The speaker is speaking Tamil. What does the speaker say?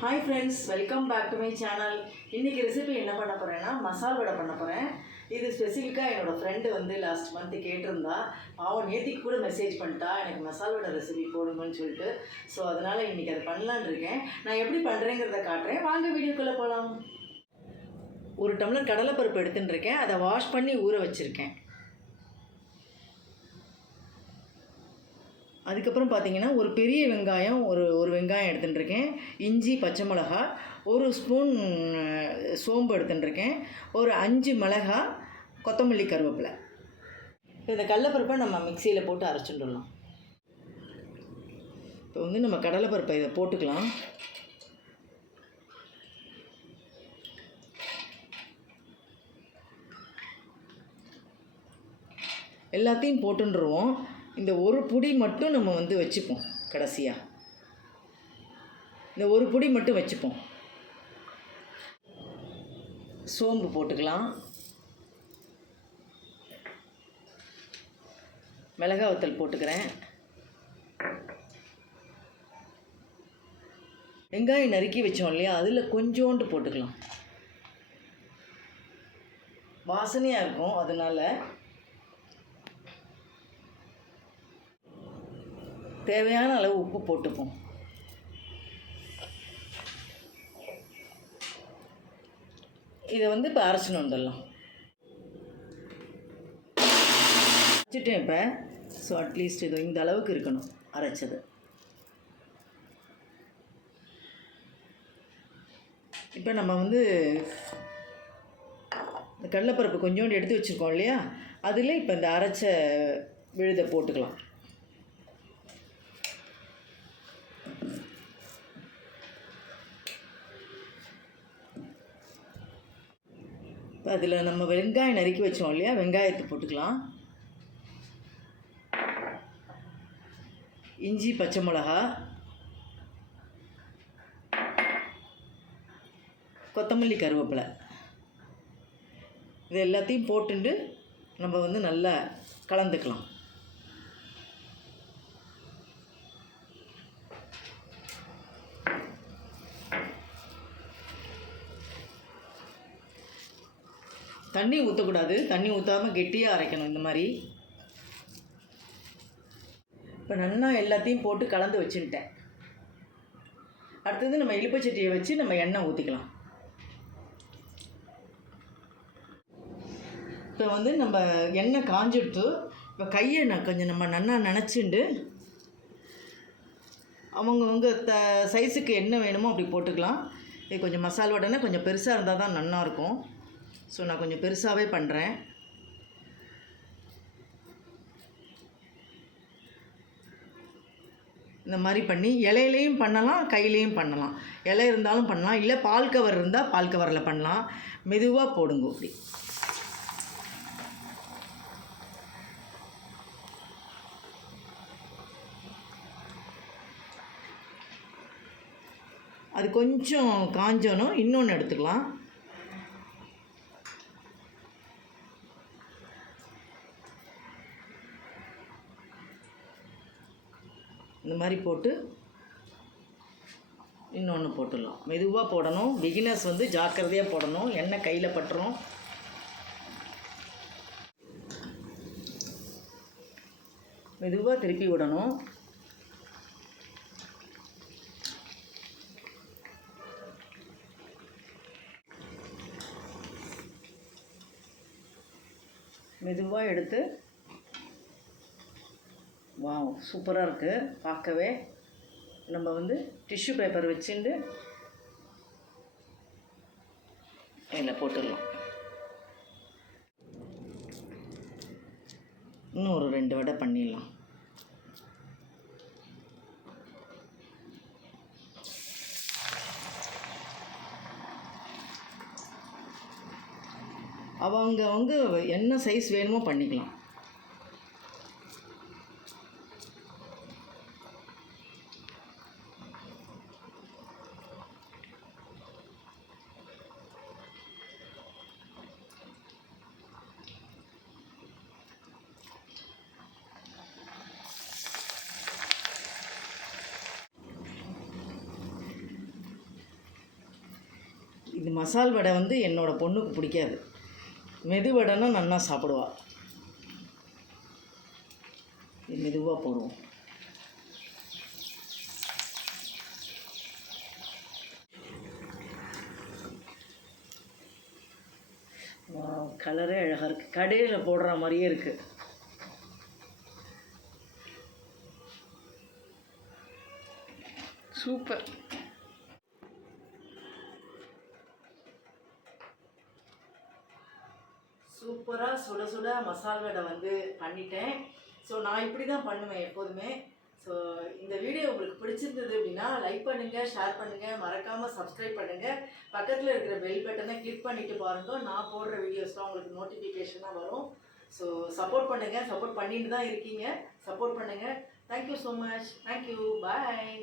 Hi friends welcome back to my channel இன்றைக்கி ரெசிபி என்ன பண்ண போகிறேன்னா மசால் வடை பண்ண போகிறேன் இது ஸ்பெசிஃபிக்காக என்னோடய ஃப்ரெண்டு வந்து லாஸ்ட் மந்த்து கேட்டிருந்தா அவன் நேத்திக்கு கூட மெசேஜ் பண்ணிட்டா எனக்கு மசால் வடை ரெசிபி போடுங்கன்னு சொல்லிட்டு. ஸோ அதனால் இன்றைக்கி அதை பண்ணலான்னு இருக்கேன். நான் எப்படி பண்ணுறேங்கிறத காட்டுறேன். வாங்க வீடியோக்குள்ளே போகலாம் ஒரு டம்ளர் கடலைப்பருப்பு எடுத்துன்னு இருக்கேன். அதை வாஷ் பண்ணி ஊற வச்சுருக்கேன். அதுக்கப்புறம் பார்த்தீங்கன்னா ஒரு பெரிய வெங்காயம் ஒரு ஒரு வெங்காயம் எடுத்துட்டுருக்கேன். இஞ்சி பச்சை மிளகா ஒரு ஸ்பூன் சோம்பு எடுத்துட்டுருக்கேன். ஒரு அஞ்சு மிளகா கொத்தமல்லி கருவேப்பிலை. இந்த கடலப்பருப்பை நம்ம மிக்சியில் போட்டு அரைச்சிட்டுலாம் இப்போ வந்து நம்ம கடலைப்பருப்பை இதை போட்டுக்கலாம். எல்லாத்தையும் போட்டுருவோம் இந்த ஒரு புடி மட்டும் நம்ம வந்து வச்சுப்போம் கடைசியாக இந்த ஒரு புடி மட்டும் வச்சுப்போம். சோம்பு போட்டுக்கலாம். மிளகா வத்தல் போட்டுக்கிறேன். வெங்காயம் நறுக்கி வச்சோம் இல்லையா? அதில் கொஞ்சோண்டு போட்டுக்கலாம். வாசனையாக இருக்கும் அதனால் தேவையான அளவு உப்பு போட்டுப்போம். இதை வந்து இப்போ அரைச்சின்னு வந்துடலாம். அரைச்சிட்டேன் இப்போ. ஸோ அட்லீஸ்ட் இது இந்த அளவுக்கு இருக்கணும் அரைச்சது. இப்போ நம்ம வந்து இந்த கடலைப்பருப்பு கொஞ்சோண்டு எடுத்து வச்சுருக்கோம் இல்லையா? அதில் இப்போ இந்த அரைச்ச விழுதை போட்டுக்கலாம். இப்போ அதில் நம்ம வெங்காயம் நறுக்கி வச்சோம் இல்லையா? வெங்காயத்தை போட்டுக்கலாம். இஞ்சி பச்சை மிளகா. கொத்தமல்லி கருவேப்பிலை. இது எல்லாத்தையும் போட்டுட்டு நம்ம வந்து நல்லா கலந்துக்கலாம். தண்ணி ஊற்றக்கூடாது தண்ணி ஊற்றாமல் கெட்டியாக அரைக்கணும் இந்த மாதிரி. இப்போ நல்லா எல்லாத்தையும் போட்டு கலந்து வச்சுட்டேன் அடுத்தது நம்ம இழுப்பச்சட்டியை வச்சு நம்ம எண்ணெய் ஊற்றிக்கலாம் இப்போ வந்து நம்ம எண்ணெய் காஞ்சிடுத்து இப்போ கையை நான் கொஞ்சம் நம்ம நல்லா நினச்சிண்டு அவங்கவுங்க த சைஸுக்கு என்ன வேணுமோ அப்படி போட்டுக்கலாம். இது கொஞ்சம் மசால் வடைனா கொஞ்சம் பெருசாக இருந்தால் தான் நல்லாயிருக்கும் இருக்கும். ஸோ நான் கொஞ்சம் பெருசாகவே பண்ணுறேன் இந்த மாதிரி பண்ணி இலையிலையும் பண்ணலாம் கையிலையும் பண்ணலாம். இலை இருந்தாலும் பண்ணலாம். இல்லை பால் கவர் இருந்தால் பால் கவரில் பண்ணலாம். மெதுவாக போடுங்க அப்படி அது கொஞ்சம் காஞ்சோனும் இன்னொன்று எடுத்துக்கலாம். இந்த மாதிரி போட்டு இன்னொன்று போட்டுடலாம். மெதுவாக போடணும். பிகினர்ஸ் வந்து ஜாக்கிரதையாக போடணும். எண்ணெய் கையில் பட்டுரும் மெதுவாக திருப்பி விடணும். மெதுவாக எடுத்து வாவ் சூப்பராக இருக்குது பார்க்கவே. நம்ம வந்து டிஷ்யூ பேப்பர் வச்சுட்டு இதில் போட்டுடலாம். இன்னும் ஒரு ரெண்டு வடை பண்ணிடலாம். அவங்க அவங்க என்ன சைஸ் வேணுமோ பண்ணிக்கலாம். இந்த மசால் வடை வந்து என்னோட பொண்ணுக்கு பிடிக்காது. மெது வடைன்னா நன்னா சாப்பிடுவா. மெதுவாக போடுவோம். கலரே அழகாக இருக்குது கடையில் போடுற மாதிரியே இருக்குது சூப்பர் சூப்பராக சுட சுட மசால் வடை வந்து பண்ணிட்டேன். ஸோ நான் இப்படி தான் பண்ணுவேன் எப்போதுமே. ஸோ இந்த வீடியோ உங்களுக்கு பிடிச்சிருந்தது அப்படின்னா லைக் பண்ணுங்கள் ஷேர் பண்ணுங்கள் மறக்காமல் சப்ஸ்கிரைப் பண்ணுங்கள் பக்கத்தில் இருக்கிற பெல் பட்டனை கிளிக் பண்ணிட்டு பாருங்கள் நான் போடுற வீடியோஸ்லாம் உங்களுக்கு நோட்டிஃபிகேஷனாக வரும். ஸோ சப்போர்ட் பண்ணுங்கள் சப்போர்ட் பண்ணிட்டு தான் இருக்கீங்க. சப்போர்ட் பண்ணுங்கள் thank you so much thank you bye